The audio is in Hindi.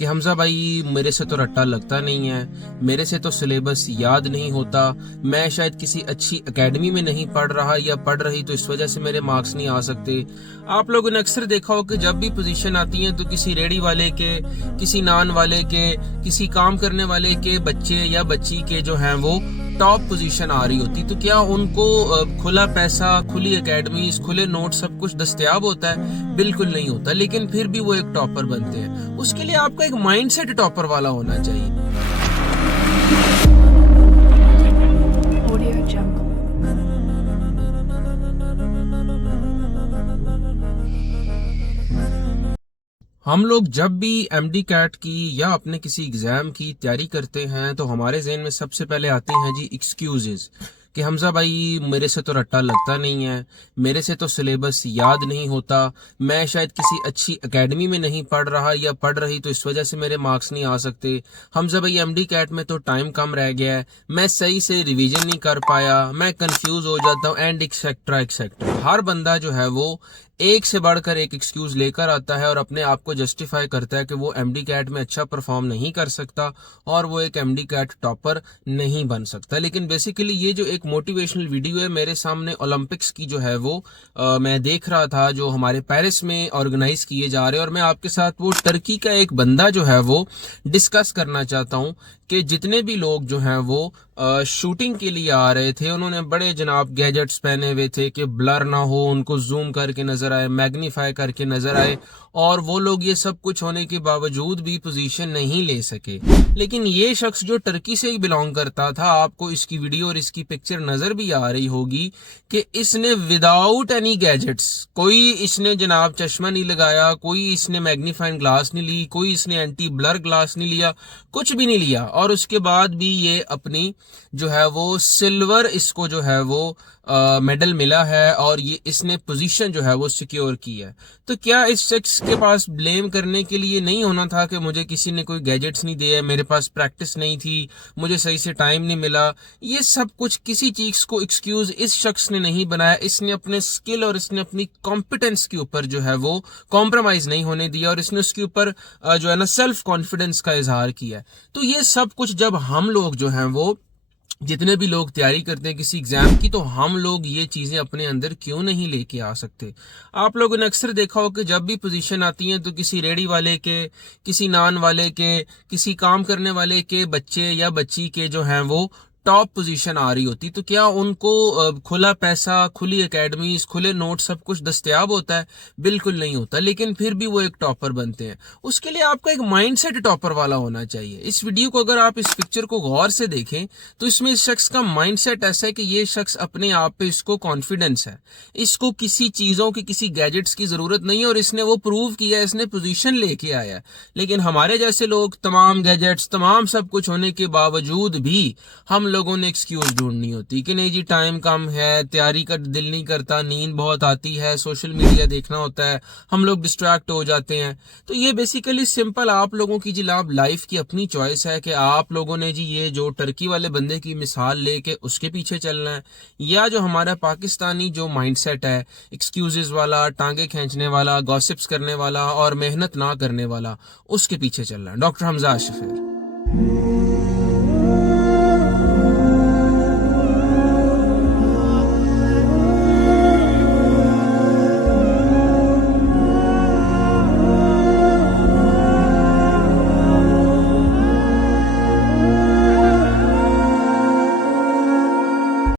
कि हमजा भाई मेरे से तो रट्टा लगता नहीं है, मेरे से तो सिलेबस याद नहीं होता, मैं शायद किसी अच्छी एकेडमी में नहीं पढ़ रहा या पढ़ रही तो इस वजह से मेरे मार्क्स नहीं आ सकते। आप लोगों ने अक्सर देखा हो कि जब भी पोजीशन आती है तो किसी रेडी वाले के, किसी नान वाले के, किसी काम करने वाले के बच्चे या बच्ची के जो हैं वो टॉप पोजीशन आ रही होती। तो क्या उनको खुला पैसा, खुली एकेडमीज, खुले नोट सब कुछ दस्तयाब होता है? बिल्कुल नहीं होता, लेकिन फिर भी वो एक टॉपर बनते हैं। उसके लिए आपका एक माइंडसेट टॉपर वाला होना चाहिए। Audio Jungle. हम लोग जब भी एमडी कैट की या अपने किसी एग्जाम की तैयारी करते हैं तो हमारे जहन में सबसे पहले आती हैं जी एक्सक्यूजेस कि हमजा भाई मेरे से तो रट्टा लगता नहीं है, मेरे से तो सिलेबस याद नहीं होता, मैं शायद किसी अच्छी एकेडमी में नहीं पढ़ रहा या पढ़ रही तो इस वजह से मेरे मार्क्स नहीं आ सकते। हमजा भाई एमडी कैट में तो टाइम कम रह गया है, मैं सही से रिवीजन नहीं कर पाया, मैं कंफ्यूज हो जाता हूँ एंड एक्सेट्रा एक्सेट्रा। हर बंदा जो है वो एक से बढ़कर एक एक्सक्यूज लेकर आता है और अपने आप को जस्टिफाई करता है कि वो एमडी कैट में अच्छा परफॉर्म नहीं कर सकता और वो एक एमडी कैट टॉपर नहीं बन सकता। लेकिन बेसिकली ये जो एक मोटिवेशनल वीडियो है मेरे सामने ओलंपिक्स की जो है वो मैं देख रहा था जो हमारे पेरिस में ऑर्गेनाइज किए जा रहे हैं, और मैं आपके साथ वो टर्की का एक बंदा जो है वो डिस्कस करना चाहता हूँ कि जितने भी लोग जो हैं वो शूटिंग के लिए आ रहे थे उन्होंने बड़े जनाब गैजेट्स पहने हुए थे कि ब्लर ना हो, उनको जूम करके नजर आए, मैग्नीफाई करके नजर आए, और वो लोग ये सब कुछ होने के बावजूद भी पोजीशन नहीं ले सके। लेकिन ये शख्स जो टर्की से ही बिलोंग करता था, आपको इसकी वीडियो और इसकी पिक्चर नजर भी आ रही होगी कि इसने विदाउट एनी गैजेट्स, कोई इसने जनाब चश्मा नहीं लगाया, कोई इसने मैग्नीफाइंग ग्लास नहीं ली, कोई इसने एंटी ब्लर ग्लास नहीं लिया, कुछ भी नहीं लिया, और उसके बाद भी ये अपनी जो है वो सिल्वर इसको जो है वो मेडल मिला है और ये इसने पोजीशन जो है वो सिक्योर की है। तो क्या इस शख्स के पास ब्लेम करने के लिए नहीं होना था कि मुझे किसी ने कोई गैजेट्स नहीं दिए, मेरे पास प्रैक्टिस नहीं थी, मुझे सही से टाइम नहीं मिला? ये सब कुछ किसी चीज को एक्सक्यूज इस शख्स ने नहीं बनाया। इसने अपने स्किल और इसने अपनी कॉम्पिटेंस के ऊपर जो है वो कॉम्प्रोमाइज नहीं होने दिया और इसने उसके ऊपर जो है ना सेल्फ कॉन्फिडेंस का इजहार किया। तो ये सब कुछ जब हम लोग जो हैं वो जितने भी लोग तैयारी करते हैं किसी एग्जाम की, तो हम लोग ये चीजें अपने अंदर क्यों नहीं लेके आ सकते? आप लोगों ने अक्सर देखा हो कि जब भी पोजीशन आती है तो किसी रेडी वाले के, किसी नान वाले के, किसी काम करने वाले के बच्चे या बच्ची के जो हैं वो टॉप पोजीशन आ रही होती। तो क्या उनको खुला पैसा, खुली एकेडमीज, खुले नोट सब कुछ दस्तयाब होता है? बिल्कुल नहीं होता, लेकिन फिर भी वो एक टॉपर बनते हैं। उसके लिए आपका एक माइंडसेट टॉपर वाला होना चाहिए। इस वीडियो को अगर आप इस पिक्चर को गौर से देखें तो इसमें इस शख्स का माइंडसेट ऐसा है कि ये शख्स अपने आप पे इसको कॉन्फिडेंस है, इसको किसी चीजों की, किसी गैजेट्स की जरूरत नहीं है और इसने वो प्रूव किया, इसने पोजीशन लेके आया है। लेकिन हमारे जैसे लोग तमाम गैजेट्स, तमाम सब कुछ होने के बावजूद भी हम लोगों ने एक्सक्यूज ढूंढनी होती कि नहीं जी टाइम कम है, तैयारी का दिल नहीं करता, नींद बहुत आती है, सोशल मीडिया देखना होता है, हम लोग डिस्ट्रैक्ट हो जाते हैं। तो ये बेसिकली सिंपल आप लोगों की जी लाइफ की अपनी चॉइस है कि आप लोगों ने जी ये जो टर्की वाले बंदे की मिसाल लेके उसके पीछे चलना है, या जो हमारा पाकिस्तानी जो माइंडसेट है एक्सक्यूजेस वाला, टांगे खींचने वाला, गॉसिप्स करने वाला और मेहनत ना करने वाला, उसके पीछे चलना है। डॉक्टर हमजा आशिफ।